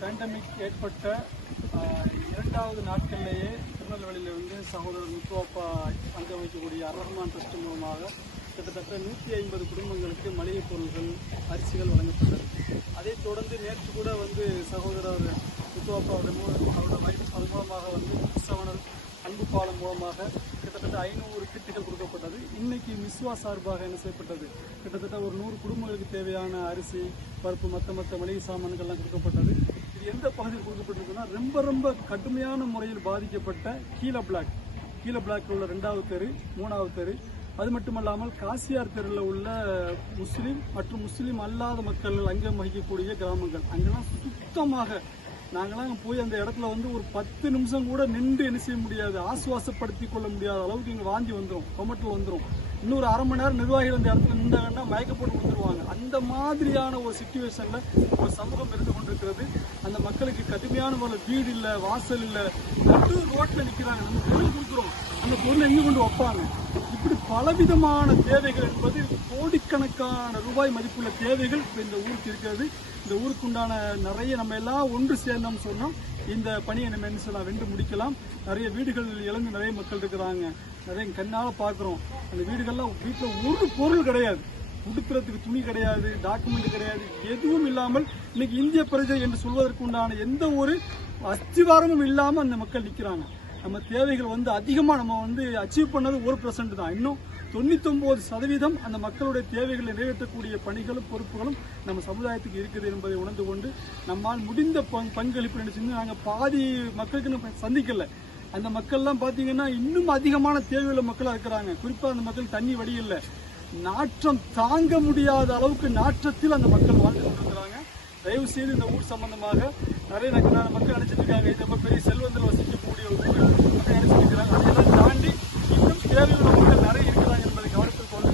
Pandemic ஏற்பட்ட இரண்டாவது நாட்கள்லேயே திருநெல்வேலியில் வந்து சகோதரர் முத்துவாப்பா அங்க வைக்கக்கூடிய அரஹ்மான் ட்ரஸ்ட் மூலமாக கிட்டத்தட்ட நூற்றி ஐம்பது குடும்பங்களுக்கு மளிகைப் பொருட்கள் அரிசிகள் வழங்கப்பட்டது. அதைத் தொடர்ந்து நேற்று கூட வந்து சகோதரர் முத்துவாப்பா மூலம் அவரோட மையம் அது மூலமாக வந்து சவணல் அன்பு பாலம் மூலமாக கிட்டத்தட்ட ஐநூறு கிட்டுகள் கொடுக்கப்பட்டது. இன்னைக்கு மிஸ்வா சார்பாக என்ன செய்யப்பட்டது? கிட்டத்தட்ட ஒரு நூறு குடும்பங்களுக்கு தேவையான அரிசி பருப்பு மற்ற மற்ற மளிகை சாமான்கள்லாம் கொடுக்கப்பட்டது. இது எந்த பகுதியில் கொடுக்கப்பட்டிருக்குன்னா ரொம்ப ரொம்ப கடுமையான முறையில் பாதிக்கப்பட்ட கீழ பிளாக் கீழ பிளாக்கில் உள்ள ரெண்டாவது தெரு மூணாவது தெரு. அது மட்டுமல்லாமல் காசியார் தெருவில் உள்ள முஸ்லீம் மற்றும் முஸ்லீம் அல்லாத மக்கள் அங்கம் வகிக்கக்கூடிய கிராமங்கள். அங்கெல்லாம் சுத்தமாக நாங்களாம் போய் அந்த இடத்துல வந்து ஒரு பத்து நிமிஷம் கூட நின்று என்ன செய்ய முடியாது ஆசுவாசப்படுத்தி கொள்ள முடியாத அளவுக்கு இங்கே வாந்தி வந்துடும் கொமட்டில் வந்துடும் இன்னொரு அரை மணி நேரம் நிர்வாகிகள் அந்த இடத்துல நின்றாங்கன்னா மயக்க போட்டு கொடுத்துருவாங்க. அந்த மாதிரியான ஒரு சுச்சுவேஷனில் ஒரு சமூகம் இருந்து கொண்டிருக்கிறது. அந்த மக்களுக்கு கடுமையான முறையில் வீடு இல்லை வாசல் இல்லை நடு ரோட்டில் நிற்கிறாங்க நம்ம பொருள் கொடுக்குறோம். அந்த பொருளை எங்கே கொண்டு வைப்பாங்க? இப்படி பலவிதமான தேவைகள் என்பது கோடிக்கணக்கான ரூபாய் மதிப்புள்ள தேவைகள் இப்போ இந்த ஊருக்கு இருக்கிறது. இந்த ஊருக்கு உண்டான நிறைய நம்ம எல்லாம் ஒன்று சேர்ந்தோம்னு சொன்னோம் இந்த பணியை நம்ம என்ன செய்யலாம் வென்று முடிக்கலாம். நிறைய வீடுகள் இழந்து நிறைய மக்கள் இருக்கிறாங்க. நிறைய கண்ணால் பார்க்குறோம் அந்த வீடுகள்லாம் வீட்டில் ஒரு பொருள் கிடையாது. உடுத்துறதுக்கு துணி கிடையாது டாக்குமெண்ட் கிடையாது எதுவும் இல்லாமல் இன்னைக்கு இந்திய பிரஜை என்று சொல்வதற்கு உண்டான எந்த ஒரு அஸ்திவாரமும் இல்லாமல் அந்த மக்கள் நிற்கிறாங்க நம்ம தேவைகள் வந்து அதிகமாக நம்ம வந்து அச்சீவ் பண்ணது ஒரு பர்சன்ட் தான். இன்னும் தொண்ணூத்தொன்பது சதவீதம் அந்த மக்களுடைய தேவைகளை நிறைவேற்றக்கூடிய பணிகளும் பொறுப்புகளும் நம்ம சமுதாயத்துக்கு இருக்குது என்பதை உணர்ந்து கொண்டு நம்மால் முடிந்த பங் பங்களிப்பு நினைச்சு நாங்கள் பாதி மக்களுக்கு நம்ம சந்திக்கல. அந்த மக்கள்லாம் பார்த்தீங்கன்னா இன்னும் அதிகமான தேவையுள்ள மக்களாக இருக்கிறாங்க. குறிப்பாக அந்த மக்கள் தண்ணி வழி இல்லை. நாற்றம் தாங்க முடியாத அளவுக்கு நாற்றத்தில் அந்த மக்கள் வாழ்ந்து கொண்டிருக்கிறாங்க. தயவு செய்து இந்த ஊர் சம்பந்தமாக நிறைய நகரான மக்கள் நினைச்சிட்டு இருக்காங்க. இது ரொம்ப பெரிய செல்வத்தில் வசிக்கக்கூடிய ஒரு ஊர் மக்கள் நினைச்சிட்டு இருக்கிறாங்க அதையெல்லாம் தாண்டி இன்னும் தேவையுள்ள மக்கள் நிறைய இருக்கிறாங்க என்பதை கவனத்தில் கொண்டு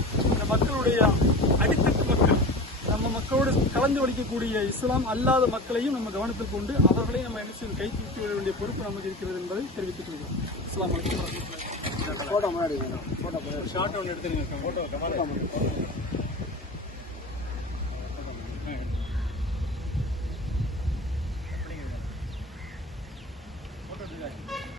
மக்களுடைய அடித்தட்டு மக்கள். நம்ம மக்களோடு கலந்து வலிக்கக்கூடிய இஸ்லாம் அல்லாத மக்களையும் நம்ம கவனத்தில் கொண்டு அவர்களையும் நம்ம என்ன செய்யணும் கை தூக்கி விட வேண்டிய பொறுப்பு நமக்கு இருக்கிறது என்பதை தெரிவித்துக் கொள்கிறோம். இஸ்லாம். போட்டோ முன்னாடி போட்டோ ஷார்ட் ஒன்று எடுத்துருங்க ஃபோட்டோ